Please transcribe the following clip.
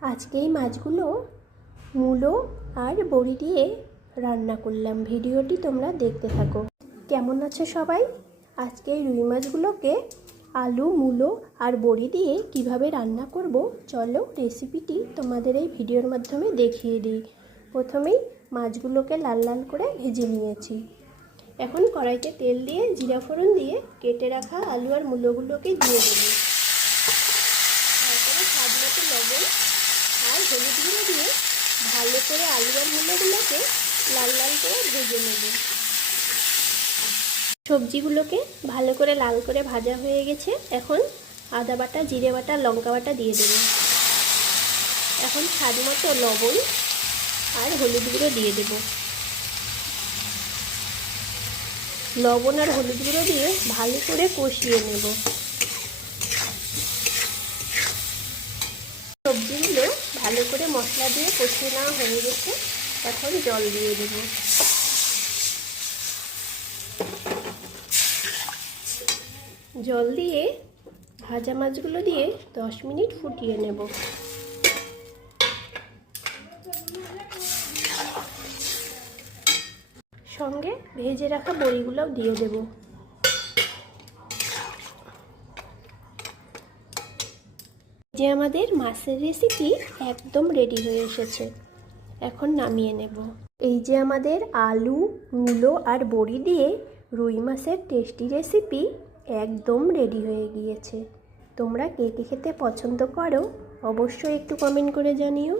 আজকে এই মাছগুলো মূলো আর বড়ি দিয়ে রান্না করলাম। ভিডিওটি তোমরা দেখতে থাকো। কেমন আছে সবাই? আজকে এই রুই মাছগুলোকে আলু, মূলো আর বড়ি দিয়ে কিভাবে রান্না করব, চলো রেসিপিটি তোমাদের এই ভিডিওর মাধ্যমে দেখিয়ে দিই। প্রথমেই মাছগুলোকে লাল লাল করে ভেজে নিয়েছি। এখন কড়াইতে তেল দিয়ে জিরা ফোড়ন দিয়ে কেটে রাখা আলু আর মূলোগুলোকে দিয়ে দেবো। তারপরে স্বাদ মতো লবণ আর হলুদ গুঁড়ো দিয়ে ভালো করে আলু আর মূলোগুলোকে লাল লাল করে ভেজে নেব। সবজিগুলোকে ভালো করে লাল করে ভাজা হয়ে গেছে। এখন আদা বাটা, জিরে বাটা, লঙ্কা বাটা দিয়ে দেব। এখন স্বাদ মতো লবণ আর হলুদ গুঁড়ো দিয়ে দেব। লবণ আর হলুদ গুঁড়ো দিয়ে ভালো করে কষিয়ে নেব। সবজিগুলো ভালো করে মশলা দিয়ে কষিয়ে নেওয়া হয়ে গেছে। এখন জল দিয়ে দেব। জল দিয়ে ভাজা মাছগুলো দিয়ে 10 মিনিট ফুটিয়ে নেব। সঙ্গে ভেজে রাখা বড়িগুলোও দিয়ে দেব। যে আমাদের মাছের রেসিপি একদম রেডি হয়ে এসেছে। এখন নামিয়ে নেব। এই যে আমাদের আলু, মূলো আর বড়ি দিয়ে রুই মাছের টেস্টি রেসিপি একদম রেডি হয়ে গিয়েছে। তোমরা কে কে খেতে পছন্দ করো অবশ্যই একটু কমেন্ট করে জানিও।